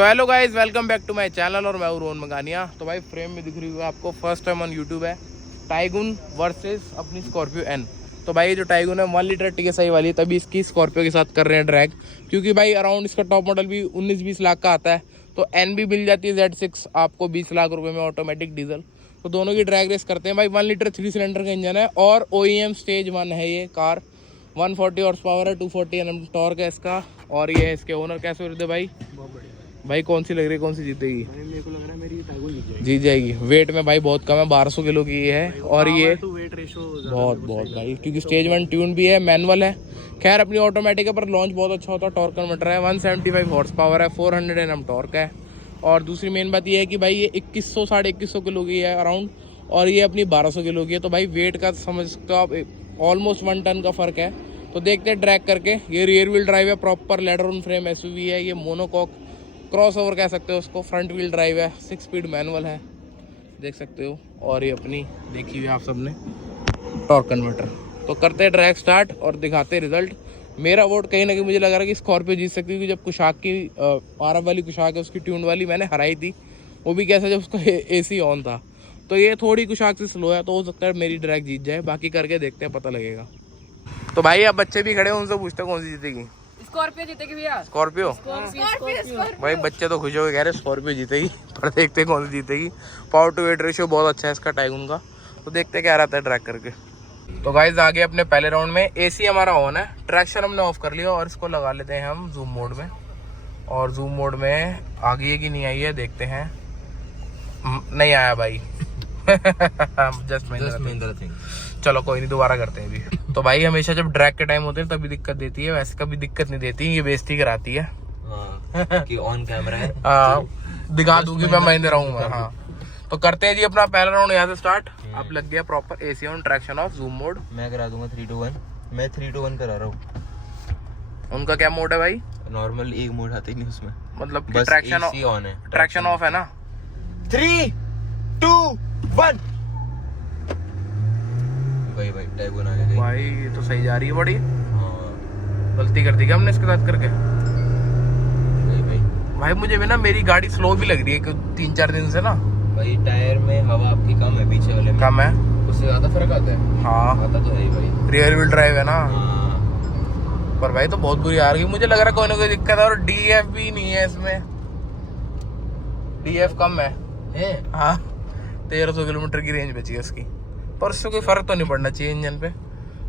So hello guys, welcome back to my channel और मैं हूं रोहन मंगानिया। तो भाई फ्रेम में दिख रही होगी आपको, फर्स्ट टाइम ऑन यूट्यूब है टाइगुन वर्सेस अपनी स्कॉर्पियो एन। तो भाई जो टाइगुन है 1 लीटर TSI वाली है, तभी इसकी स्कॉर्पियो के साथ कर रहे हैं ड्रैग, क्योंकि भाई अराउंड इसका टॉप मॉडल भी 19-20 लाख का आता है। तो एन भी मिल जाती है Z6 आपको 20 लाख रुपये में ऑटोमेटिक डीजल। तो दोनों की ड्रैग रेस करते हैं भाई। 1 लीटर 3 सिलेंडर का इंजन है और OEM स्टेज 1 है ये कार। 140 हॉर्स पावर है, 240 Nm टॉर्क है इसका। और ये है इसके ओनर। कैसे हो रहे थे भाई? बहुत बढ़िया भाई कौन सी लग रही है, कौन सी जीतेगी? भाई, मेरे को लग रहा है मेरी टाइगुन जीत जाएगी। वेट में भाई बहुत कम है, 1200 किलो की ये है। और ये तो वेट रेशो बहुत भाई, क्योंकि स्टेज 1 ट्यून भी है, मैनुअल है। खैर अपनी ऑटोमेटिक है, पर लॉन्च बहुत अच्छा होता है। टॉर्क कन्वर्टर है, 175 हॉर्स पावर है, 400 Nm टॉर्क है। और दूसरी मेन बात ये है कि भाई ये 2100 साढ़े 2100 किलो की है अराउंड, और ये अपनी 1200 किलो की है। तो भाई वेट का समझ सकते हो आप, ऑलमोस्ट 1 टन का फ़र्क है। तो देखते हैं ड्रैग करके। ये रियर व्हील ड्राइव है, proper ladder on frame SUV है। ये मोनोकॉक क्रॉस ओवर कह सकते हो उसको। फ्रंट व्हील ड्राइव है, 6 स्पीड मैनुअल है, देख सकते हो। और ये अपनी देखी हुई आप सबने टॉर्क कन्वर्टर। तो करते हैं ड्रैग स्टार्ट और दिखाते हैं रिजल्ट। मेरा वोट कहीं ना कहीं मुझे लग रहा है कि स्कॉर्पियो जीत सकती है, क्योंकि जब कुशाक की आरएफ वाली कुशाक है, उसकी ट्यून वाली मैंने हराई थी, वो भी कैसा जब उसका AC ऑन था। तो ये थोड़ी कुशाक से स्लो है, तो हो सकता है मेरी ड्रैग जीत जाए। बाकी करके देखते हैं, पता लगेगा। तो भाई अब बच्चे भी खड़े हैं, उनसे पूछते हैं कौन सी जीतेगी। स्कॉर्पियो जीतेगी भैया। स्कॉर्पियो? भाई बच्चे तो खुश हो गए, कह रहे स्कॉर्पियो जीतेगी, पर देखते हैं कौन सी जीतेगी। पावर टू वेट रेशियो बहुत अच्छा है इसका टाइगुन का। तो देखते हैं क्या रहता है ड्रैग करके। तो गाइस आगे अपने पहले राउंड में AC हमारा ऑन है, ट्रैक्शन हमने ऑफ कर लिया और इसको लगा लेते हैं हम जूम मोड में। और जूम मोड में आ गई है कि नहीं आई है, देखते हैं। नहीं आया भाई। Just Mahindra thing. चलो कोई नहीं, दोबारा करते हैं अभी। तो भाई हमेशा जब ड्रैग के टाइम होते हैं तभी दिक्कत देती है, वैसे कभी दिक्कत नहीं देती, ये बेइज्जती कराती है। कि ऑन कैमरा है। दिखा दूंगी मैं महिंद्रा हूँ मैं। हाँ तो करते हैं जी अपना पहला राउंड यहाँ से स्टार्ट। अब लग गया proper AC on, traction of, zoom mode. मैं करा दूंगा 3 to 1। मैं 3 to 1 करा रहा हूँ। उनका क्या मोड है भाई? नॉर्मल एक मोड आता ही नहीं उसमें, मतलब बस ट्रैक्शन AC ऑन है। ट्रैक्शन ऑफ है ना। 3 2 1। भाई टाइगुन आ गया भाई ये तो सही जा रही है बड़ी। हाँ गलती कर दी क्या हमने इसके साथ करके? भाई भाई मुझे भी ना मेरी गाड़ी स्लो भी लग रही है 3-4 दिन से ना। भाई टायर में हवा आपकी कम है, पीछे वाले में कम है, उससे ज्यादा फर्क आता है। हाँ आता तो है ही भाई। रियर व्हील ड्राइव है ना। हाँ। पर भाई तो बहुत बुरी आ रही है, मुझे लग रहा है कोई ना कोई दिक्कत है। और DF भी नहीं है इसमें, DF कम है। हाँ 1300 किलोमीटर की रेंज बची है इसकी, पर उससे कोई फर्क तो नहीं पड़ना चाहिए इंजन पे।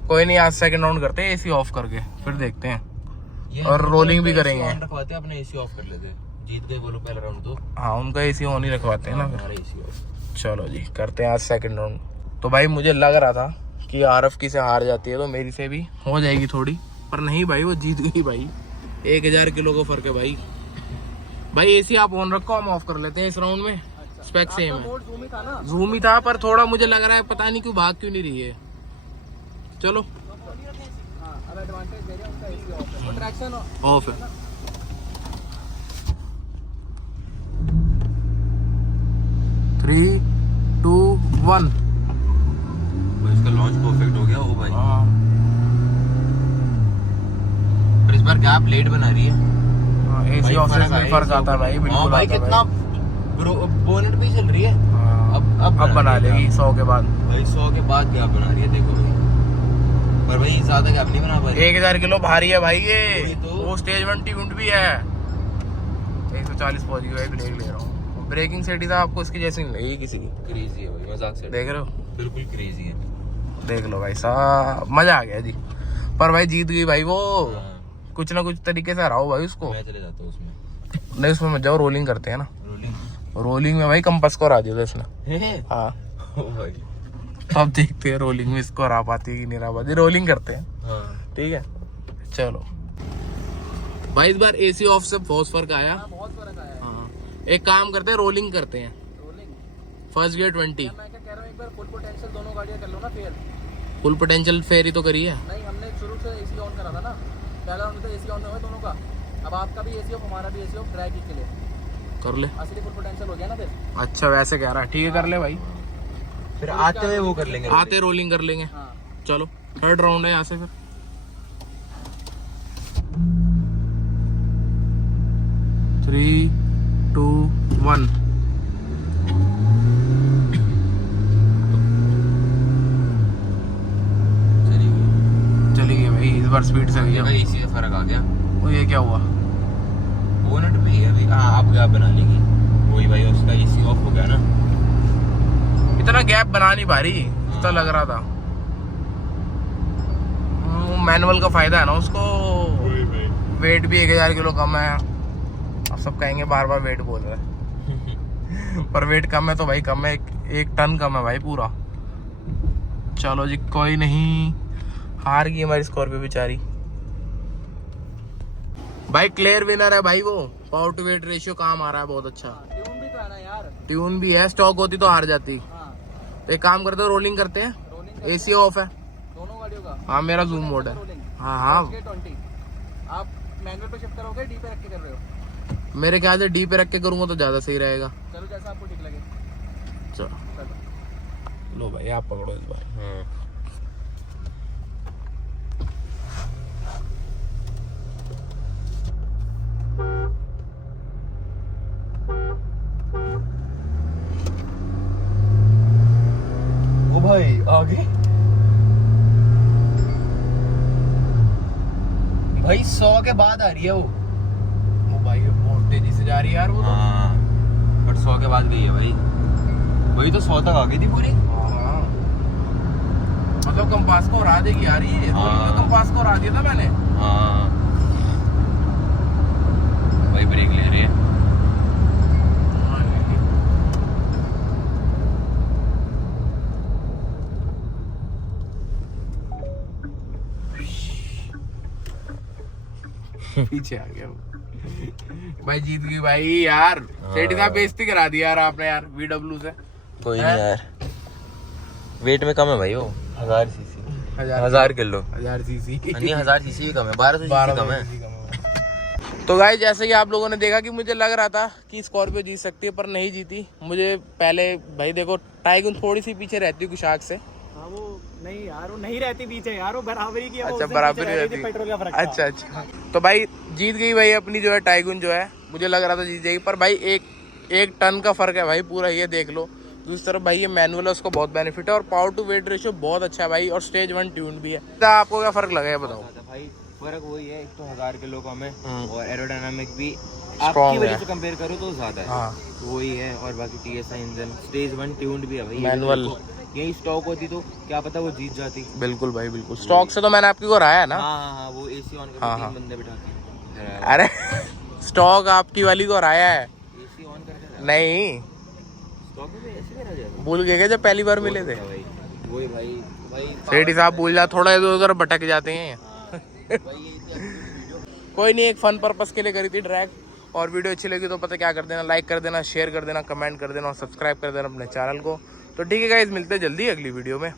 कोई नहीं, आज सेकंड राउंड करते हैं AC ऑफ करके, फिर देखते हैं। और रोलिंग भी करेंगे। रखवाते हैं अपने, AC ऑफ कर लेते हैं। जीत गए बोलो पहला राउंड तो। हाँ उनका AC ऑन ही रखवाते हैं ना फिर। हमारा AC ऑफ। चलो जी करते हैं आज सेकंड राउंड। तो भाई मुझे लग रहा था कि RF की से हार जाती है तो मेरी से भी हो जाएगी थोड़ी, पर नहीं भाई वो जीत गई भाई। 1000 किलो का फर्क है भाई। भाई AC आप ऑन रखो, हम ऑफ कर लेते हैं इस राउंड में। स्पेक सेम है, जूम ही था, पर थोड़ा मुझे लग रहा है पता नहीं क्यों भाग क्यों नहीं रही है। चलो ऑफ है। Three two one. इसका लॉन्च परफेक्ट हो गया हो भाई। पर इस बार गैप लेट बना रही है। AC ऑफ से फर्क आता है भाई, बिल्कुल भाई आता है कितना बोनेट भी चल रही है। अब बना लेगी 100 के बाद। भाई 100 के बाद गैप बना रही है, देखो भाई। पर भाई ज्यादा गैप नहीं बना पा रही। 1000 किलो भारी है भाई ये। वही तो। वो स्टेज 1 ट्यून्ड भी है। 140 पहुंच गई भाई, ब्रेक ले रहा हूँ। ब्रेकिंग सेटी था आपको इसकी जैसी नहीं लगी किसी की। क्रेजी है भाई, मजाक से देख रहे हो? बिल्कुल क्रेजी है। देख लो भाई साहब, मजा आ गया जी। पर भाई जीत गई भाई वो। कुछ ना कुछ तरीके से हराओ भाई उसको। मैं चले जाता हूँ उसमें। नहीं उसमें मत जाओ, रोलिंग करते हैं ना। रोलिंग में भाई कंपास को हरा दिया था इसने। हाँ भाई अब देखते हैं रोलिंग में इसको हरा पाती है कि नहीं हरा पाती। रोलिंग करते हैं, हाँ। ठीक है। चलो भाई इस बार AC ऑफ से बहुत फर्क आया। बहुत फर्क आया है। हाँ एक काम करते हैं, रोलिंग करते हैं। Rolling first gear 20। मैं क्या कह रहा हूँ, एक बार फुल पोटेंशियल दोनों गाड़ियाँ कर लो ना फेयर। फुल पोटेंशियल फेयर ही तो करी है। नहीं हमने शुरू से AC ऑन करा था ना, पहला राउंड तो AC ऑन हुआ दोनों का। अब आपका भी AC ऑफ, हमारा भी AC ऑफ, ड्रैग के लिए कर ले। असली फुल पोटेंशियल हो गया ना फिर। अच्छा वैसे कह रहा है, ठीक है कर ले भाई। फिर आते हुए वो कर लेंगे। आते रोलिंग कर लेंगे। हाँ चलो थर्ड राउंड है यहाँ से फिर। 3 2 1। चली गई भाई, इस बार स्पीड से गई है। भाई इसी से फर्क आ गया। वो ये क्या हुआ? बोनट पे ही है अभी। हाँ आप गैप बना लेंगी। वही भाई उसका एसी ऑफ हो गया ना। इतना गैप बना नहीं पा रही जितना लग रहा था। मैनुअल का फायदा है ना उसको, वेट भी 1000 किलो कम है। अब सब कहेंगे बार बार वेट बोल रहे हैं पर वेट कम है तो भाई कम है, 1 टन कम है भाई पूरा। चलो जी कोई नहीं, हार गई हमारी स्कॉर्पियो बेचारी। भाई क्लियर विनर है भाई वो, पावर टू वेट रेशियो काम आ रहा है बहुत अच्छा। ट्यून भी तो है ना यार। ट्यून भी है, स्टॉक होती तो हार जाती। हाँ, तो एक काम करते हो, रोलिंग करते हैं। रोलिंग एसी ऑफ है। दोनों गाड़ियों का। हाँ मेरा जूम मोड है। रोलिंग। हाँ हाँ 20 आप मैनुअल पे शिफ्ट करोगे, डी पे रख के कर रहे हो? मेरे ख्याल से डी पे रख के करूंगा तो ज्यादा सही रहेगा। चलो जैसा आपको ठीक लगे। चलो चलो। लो भाई आप पकड़ो इस बार। ओ भाई आगे भाई 100 के बाद आ रही है वो भाई बहुत तेजी से जा रही है यार वो तो। हाँ बट 100 के बाद गई है भाई। वही तो 100 तक आ गई थी पूरी। हाँ मतलब कंपास को हरा देगी यार ये। हाँ। कंपास को हरा दिया था मैंने। हाँ भाई ब्रेक ले रही है। पीछे आ गया वो। भाई जीत गई भाई यार। सेठी साहब बेइज्जती करा दी यार आपने यार VW से। कोई हैं? नहीं यार, वेट में कम है भाई वो। 1000 सीसी 1000 किलो 1000 सीसी नहीं 1000 सीसी भी कम है, 1200 सीसी कम है। तो गाइस जैसे कि आप लोगों ने देखा कि मुझे लग रहा था कि स्कॉर्पियो जीत सकती है पर नहीं जीती। मुझे पहले भाई देखो टाइगुन थोड़ी सी पीछे रहती है कुशाक से। हाँ वो नहीं यार, वो नहीं रहती पीछे यार, वो बराबरी की है। वो अच्छा उससे बराबर पीछे ही रह रहती रही थी, है। पेट्रोल का फर्क था। अच्छा अच्छा तो भाई जीत गई भाई अपनी जो है टाइगुन जो है। मुझे लग रहा था जीत जाएगी पर भाई एक टन का फर्क है भाई पूरा, ये देख लो। दूसरी तरफ भाई ये मैनुअल है, उसको बहुत बेनिफिट है और पावर टू वेट रेशियो बहुत अच्छा है भाई, और स्टेज 1 ट्यून भी है। तो आपको क्या फर्क लगा है बताओ? भाई फर्क वही है, एक तो 1000 किलो कम है और एरोडायनामिक भी Strong आपकी है। वजह से कंपेयर करो तो ज्यादा है। हाँ तो वही है, और बाकी TSI इंजन स्टेज 1 ट्यून्ड भी है भाई। मैनुअल यही स्टॉक होती तो क्या पता वो जीत जाती। बिल्कुल भाई बिल्कुल। स्टॉक से तो मैंने आपकी को हराया है ना। हाँ वो एसी ऑन करके हाँ, 3 हाँ। बंदे बिठा के। अरे स्टॉक आपकी वाली को हराया है। एसी ऑन करके नहीं स्टॉक में भी ऐसे करा जाएगा। भूल गए क्या जब पहली बार मिले थे? भाई वही भाई भाई सेठी साहब भूल जा, थोड़ा इधर उधर भटक जाते हैं। भाई यही थी वीडियो। कोई नहीं, एक फन पर्पस के लिए करी थी ड्रैग। और वीडियो अच्छी लगी तो पता क्या कर देना, लाइक कर देना, शेयर कर देना, कमेंट कर देना और सब्सक्राइब कर देना अपने चैनल को। तो ठीक है गाइस, मिलते हैं जल्दी अगली वीडियो में।